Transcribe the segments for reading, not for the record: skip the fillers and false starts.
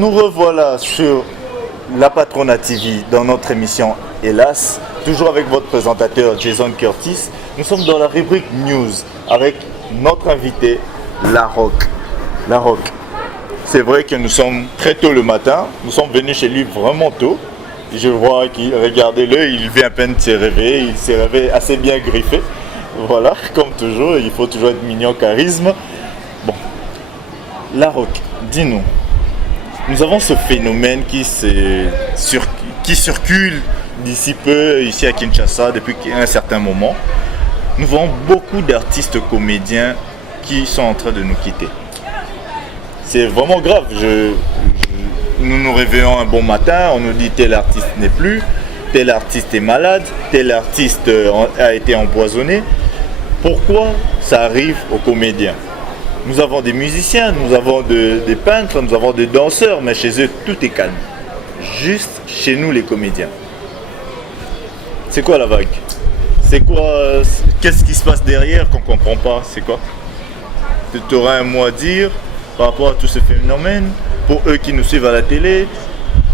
Nous revoilà sur la Patrona TV dans notre émission Hélas, toujours avec votre présentateur Jason Curtis. Nous sommes dans la rubrique News avec notre invité, La Rock. La Rock. C'est vrai que nous sommes très tôt le matin, nous sommes venus chez lui vraiment tôt. Je vois qu'il, regardez-le, il vient à peine de se réveiller, il s'est réveillé assez bien griffé. Voilà, comme toujours, il faut toujours être mignon, charisme. Bon, La Rock, dis-nous. Nous avons ce phénomène qui circule d'ici peu, ici à Kinshasa, depuis un certain moment. Nous voyons beaucoup d'artistes comédiens qui sont en train de nous quitter. C'est vraiment grave. Nous nous réveillons un bon matin, on nous dit tel artiste n'est plus, tel artiste est malade, tel artiste a été empoisonné. Pourquoi ça arrive aux comédiens? Nous avons des musiciens, nous avons des peintres, nous avons des danseurs, mais chez eux, tout est calme. Juste chez nous, les comédiens. C'est quoi la vague? C'est quoi? Qu'est-ce qui se passe derrière qu'on ne comprend pas? C'est quoi? Tu aurais un mot à dire par rapport à tout ce phénomène? Pour eux qui nous suivent à la télé,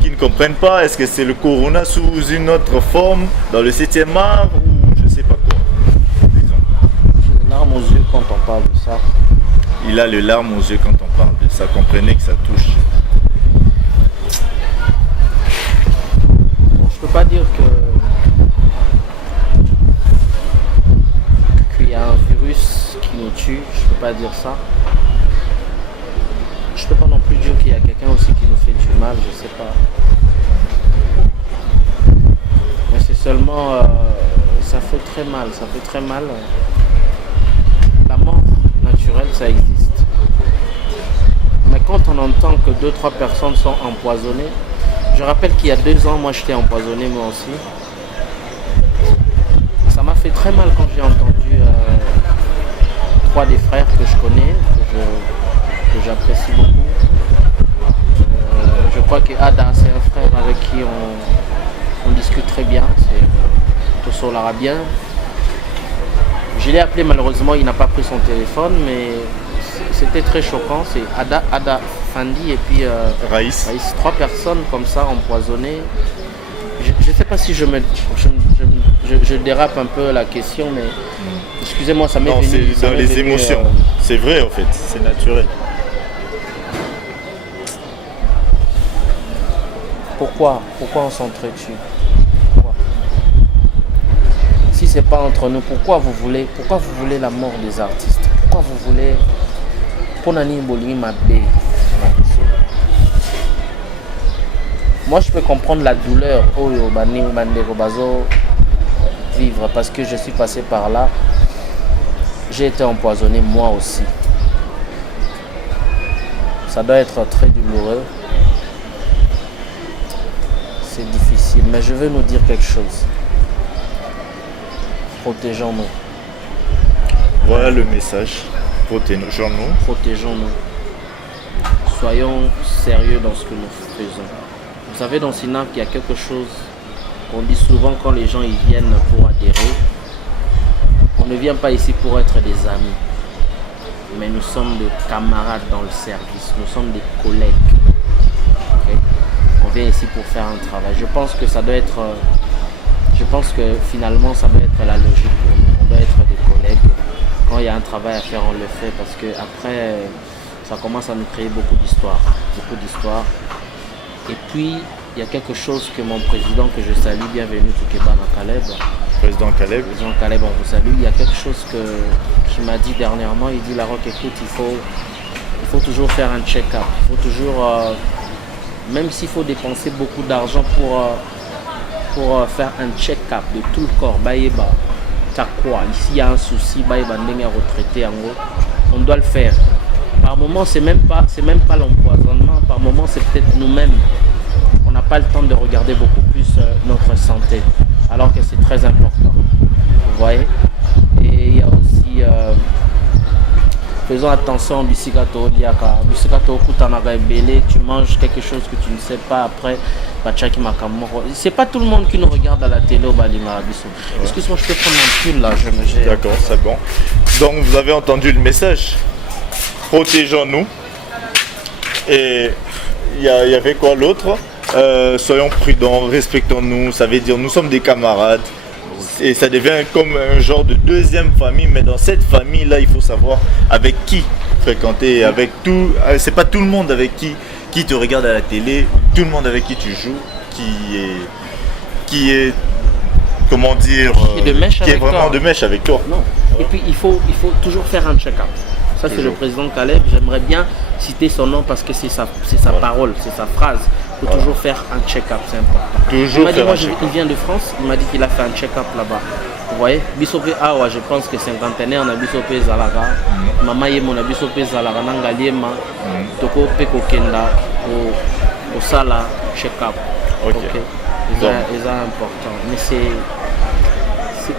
qui ne comprennent pas, est-ce que c'est le corona sous une autre forme, dans le 7e art, ou je ne sais pas quoi? J'ai les larmes aux yeux quand on parle de ça. Il a les larmes aux yeux quand on parle de ça. Comprenez que ça touche. Bon, je peux pas dire qu'il y a un virus qui nous tue. Je peux pas dire ça. Je peux pas non plus dire qu'il y a quelqu'un aussi qui nous fait du mal. Je sais pas. Mais c'est seulement, ça fait très mal. Ça fait très mal. La mort naturelle, ça existe. Mais quand on entend que 2-3 personnes sont empoisonnées, je rappelle qu'il y a 2 ans, moi j'étais empoisonné moi aussi. Ça m'a fait très mal quand j'ai entendu 3 des frères que je connais, que j'apprécie beaucoup. Je crois que Ada, c'est un frère avec qui on discute très bien, c'est Tosso l'Arabien. Je l'ai appelé, malheureusement il n'a pas pris son téléphone, mais c'était très choquant. C'est Ada Fandi et puis Raïs. 3 personnes comme ça empoisonnées. Je ne sais pas si je dérape un peu la question, mais excusez-moi, ça m'est venu. Non, c'est dans les émotions. C'est vrai en fait, c'est naturel. Pourquoi on s'entretue? Pourquoi? Si c'est pas entre nous, pourquoi vous voulez la mort des artistes? Pourquoi vous voulez moi je peux comprendre la douleur vivre parce que je suis passé par là. J'ai été empoisonné moi aussi. Ça doit être très douloureux. C'est difficile, mais je veux nous dire quelque chose. Protégeons-nous. Voilà le message. Protégeons-nous. Protégeons-nous. Soyons sérieux dans ce que nous faisons. Vous savez, dans Sinap, il y a quelque chose qu'on dit souvent quand les gens y viennent pour adhérer. On ne vient pas ici pour être des amis, mais nous sommes des camarades dans le service. Nous sommes des collègues. Okay? On vient ici pour faire un travail. Je pense que finalement, ça doit être la logique pour nous. On doit être des collègues. Quand il y a un travail à faire, on le fait parce que après, ça commence à nous créer beaucoup d'histoires. Et puis, il y a quelque chose que mon président, que je salue, bienvenue Toukebana Caleb. Président Caleb, on vous salue. Il y a quelque chose qu'il m'a dit dernièrement. Il dit, La Rock, écoute, il faut toujours faire un check-up. Il faut toujours, même s'il faut dépenser beaucoup d'argent pour faire un check-up de tout le corps, Baïba. Quoi. Ici il y a un souci, retraité, on doit le faire. Par moment c'est même pas l'empoisonnement, par moment c'est peut-être nous-mêmes. On n'a pas le temps de regarder beaucoup plus notre santé, alors que c'est très important. Vous voyez? Et il y a aussi faisons attention au bisikato liaka. Bisikato kutanaka belé, tu manges quelque chose que tu ne sais pas après. C'est pas tout le monde qui nous regarde à la télé au Balima Bissou. Excuse-moi, je peux prendre mon pull là, D'accord, c'est bon. Donc vous avez entendu le message. Protégeons-nous. Et il y avait quoi l'autre? Soyons prudents, respectons-nous, ça veut dire nous sommes des camarades. Et ça devient comme un genre de deuxième famille, mais dans cette famille-là, il faut savoir avec qui fréquenter, avec tout. C'est pas tout le monde avec qui te regarde à la télé, tout le monde avec qui tu joues, qui est comment dire, qui est vraiment de mèche avec toi. Non. Et puis il faut toujours faire un check-up. Ça c'est le président Caleb, j'aimerais bien citer son nom parce que c'est sa parole, c'est sa phrase. Il faut toujours faire un check-up, c'est important. Toujours il m'a dit, faire moi, un check-up. il vient de France, il m'a dit qu'il a fait un check-up là-bas. Vous voyez, Bisopé Awa, je pense que cinquantenaire, on a Bisopé Zalaga, Maman Yemo, on a Bisopé Zalaga, Nangaliema, Toko Peko Kenda, au Sala check-up. Ok. C'est important. Mais c'est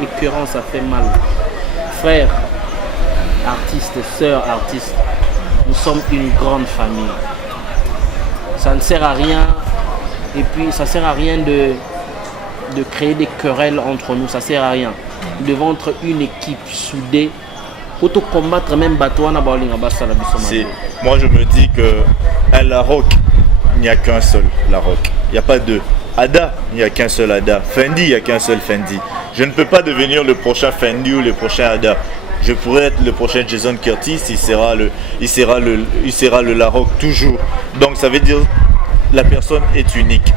écœurant, ça fait mal. Frères, artistes, sœurs, artistes, nous sommes une grande famille. Ça ne sert à rien, et puis ça ne sert à rien de créer des querelles entre nous, ça ne sert à rien. Nous devons être une équipe soudée pour tout combattre, même Batouana Baolinga Bassa la Bissoma. Moi je me dis que à La Rock, il n'y a qu'un seul La Rock. Il n'y a pas deux. Ada, il n'y a qu'un seul Ada. Fendi, il n'y a qu'un seul Fendi. Je ne peux pas devenir le prochain Fendi ou le prochain Ada. Je pourrais être le prochain Jason Curtis, il sera le La Rock toujours. Donc ça veut dire la personne est unique.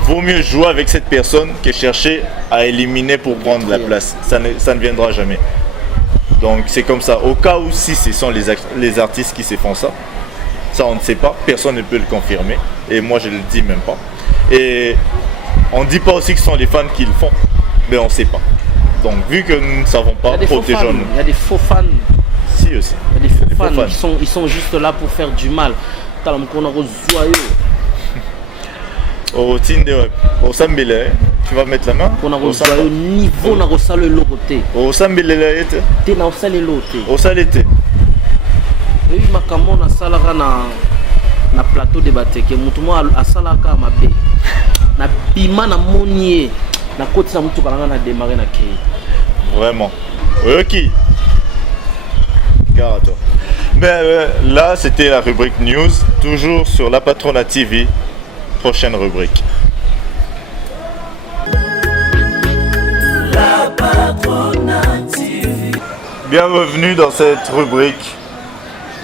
Vaut mieux jouer avec cette personne que chercher à éliminer pour prendre la place. Ça ne viendra jamais. Donc c'est comme ça. Au cas où si ce sont les artistes qui se font ça, ça on ne sait pas, personne ne peut le confirmer. Et moi je ne le dis même pas. Et on ne dit pas aussi que ce sont les fans qui le font, mais on ne sait pas. Donc vu que nous ne savons pas, protégeons-nous. Il y a des faux fans. Si aussi. Il y a des faux fans. Ils sont juste là pour faire du mal. Au Tinder, au Sambele, tu vas mettre la main. Au niveau na rosale lokote. Au Sambele la ete. Te na osale lote. Au Salete. Oui, makamo na salaka na plateau de bateke. Mutumo asalaka mabe. Na bima na monier. Na koti na mutu kalanga na démarrer na kei. Vraiment. Ok. Gare à toi. Mais là, c'était la rubrique news, toujours sur La Patrona TV. Prochaine rubrique. La Patrona TV. Bienvenue dans cette rubrique,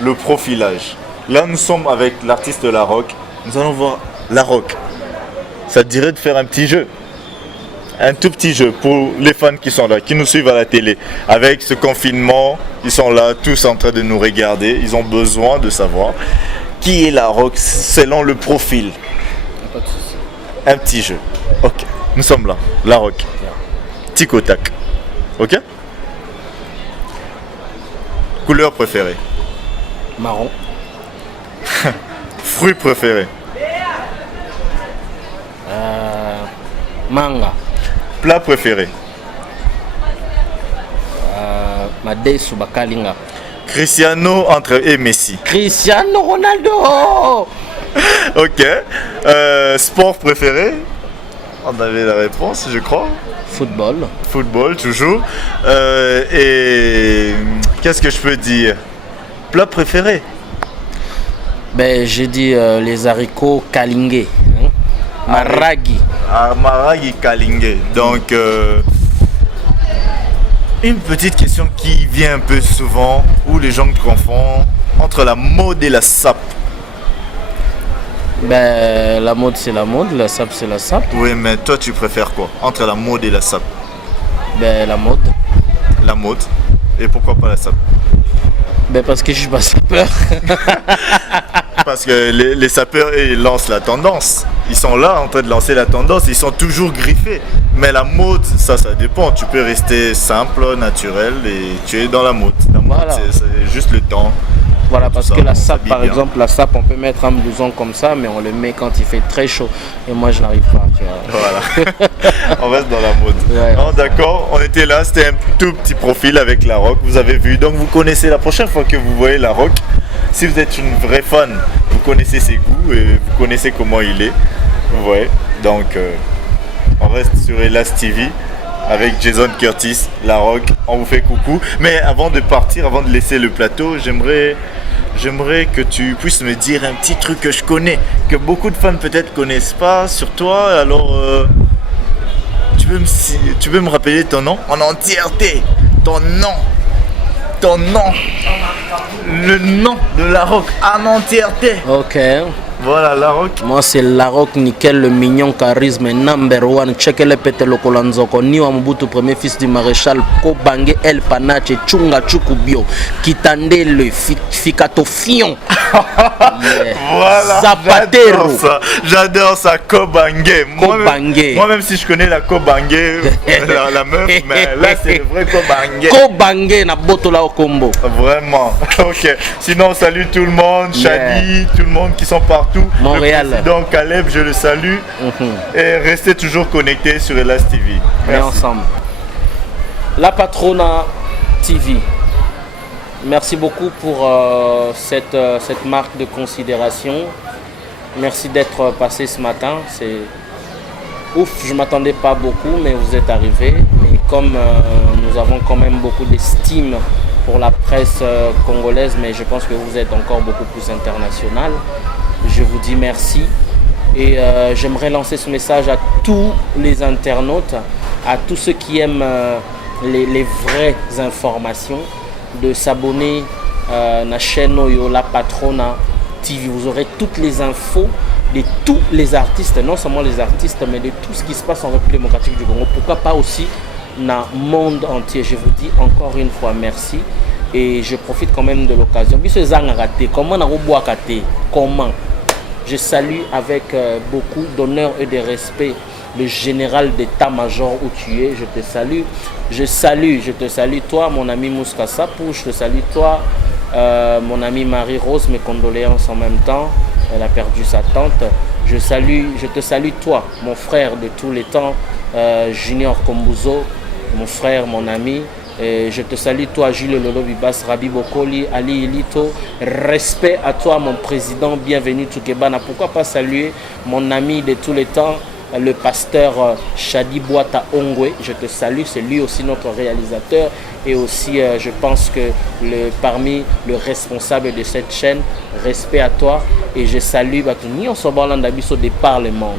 le profilage. Là, nous sommes avec l'artiste La Rock. Nous allons voir La Rock. Ça te dirait de faire un petit jeu? Un tout petit jeu pour les fans qui sont là, qui nous suivent à la télé. Avec ce confinement, ils sont là tous en train de nous regarder. Ils ont besoin de savoir qui est La Rock selon le profil. Pas de souci. Un petit jeu. Ok. Nous sommes là. La Rock. Tic au tac. Ok? Couleur préférée? Marron. Fruit préféré? Manga. Plat préféré? Madei Subakalinga. Cristiano et Messi. Cristiano Ronaldo. Ok. Sport préféré? On avait la réponse, je crois. Football. Football, toujours. Et qu'est-ce que je peux dire? Plat préféré? Ben, j'ai dit les haricots kalingé. Hein? Maragi. Maragi kalingé. Donc, une petite question qui vient un peu souvent, où les gens confondent entre la mode et la sape. Ben, la mode c'est la mode, la sape c'est la sape. Oui, mais toi tu préfères quoi entre la mode et la sape? Ben, la mode. La mode. Et pourquoi pas la sape? Ben, parce que je suis pas sapeur. Parce que les sapeurs, ils lancent la tendance. Ils sont là en train de lancer la tendance. Ils sont toujours griffés. Mais la mode, ça dépend. Tu peux rester simple, naturel et tu es dans la mode. La mode, voilà. c'est juste le temps. Voilà, parce ça, que la sape, par bien. exemple, la sape, on peut mettre un blouson comme ça, mais on le met quand il fait très chaud. Et moi, je n'arrive pas, tu vois. Voilà. On reste dans la mode. Ouais, non, d'accord, on était là. C'était un tout petit profil avec La Rock. Vous avez vu. Donc, vous connaissez la prochaine fois que vous voyez La Rock. Si vous êtes une vraie fan, vous connaissez ses goûts et vous connaissez comment il est. Vous voyez. Donc, on reste sur Elas TV. avec Jason Curtis, La Rock. On vous fait coucou. Mais avant de partir, avant de laisser le plateau, j'aimerais que tu puisses me dire un petit truc que je connais, que beaucoup de fans peut-être connaissent pas sur toi. Alors, tu peux me rappeler ton nom en entièreté, ton nom, le nom de La Rock en entièreté. Ok. Voilà, La Rock. Moi c'est La Rock Nickel, le mignon charisme number one. Check le pete lokolanzoko. Niwa Mobutu, premier fils du maréchal. Kobange El Panache, Chunga Chukubio. Kitande le Fikato Fion. Yeah. Voilà, Zapatero. J'adore ça, Kobange. Kobange. Moi-même si je connais la Kobange, la meuf, mais là c'est le vrai Kobange. Kobange na botola au combo. Vraiment. Ok. Sinon, on salue tout le monde, Shadi, tout le monde qui sont partout. Montréal. Donc Caleb, je le salue. Et restez toujours connectés sur Elas TV. Merci. Ensemble. La Patrona TV. Merci beaucoup pour cette marque de considération. Merci d'être passé ce matin. C'est ouf, je ne m'attendais pas beaucoup, mais vous êtes arrivés. Et comme nous avons quand même beaucoup d'estime pour la presse congolaise, mais je pense que vous êtes encore beaucoup plus international, je vous dis merci. Et j'aimerais lancer ce message à tous les internautes, à tous ceux qui aiment les vraies informations, de s'abonner à la chaîne La Patrona TV. Vous aurez toutes les infos de tous les artistes, non seulement les artistes, mais de tout ce qui se passe en République démocratique du Congo. Pourquoi pas aussi dans le monde entier. Je vous dis encore une fois merci. Et je profite quand même de l'occasion. Comment je salue avec beaucoup d'honneur et de respect le général d'état-major où tu es. Je te salue. Je te salue toi, mon ami Mouska Sapou. Je te salue toi, mon ami Marie-Rose. Mes condoléances en même temps. Elle a perdu sa tante. Je te salue toi, mon frère de tous les temps, Junior Kombuzo, mon frère, mon ami. Et je te salue toi, Jules Lolo Bibas, Rabi Bokoli, Ali Elito. Respect à toi, mon président. Bienvenue Toukebana. Pourquoi pas saluer mon ami de tous les temps, le pasteur Shadi Boata Ongwe. Je te salue, c'est lui aussi notre réalisateur. Et aussi, je pense que parmi le responsable de cette chaîne, respect à toi. Et je salue Batuni, on se bat au départ le monde.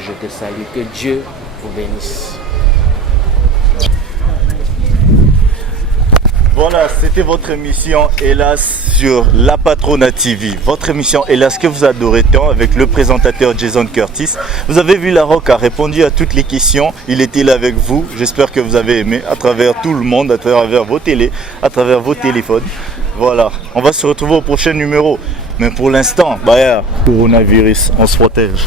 Je te salue, que Dieu vous bénisse. Voilà, c'était votre émission Hélas sur La Patrona TV. Votre émission Hélas que vous adorez tant avec le présentateur Jason Curtis. Vous avez vu, La Rock a répondu à toutes les questions. Il était là avec vous. J'espère que vous avez aimé à travers tout le monde, à travers vos télés, à travers vos téléphones. Voilà, on va se retrouver au prochain numéro. Mais pour l'instant, coronavirus, on se protège.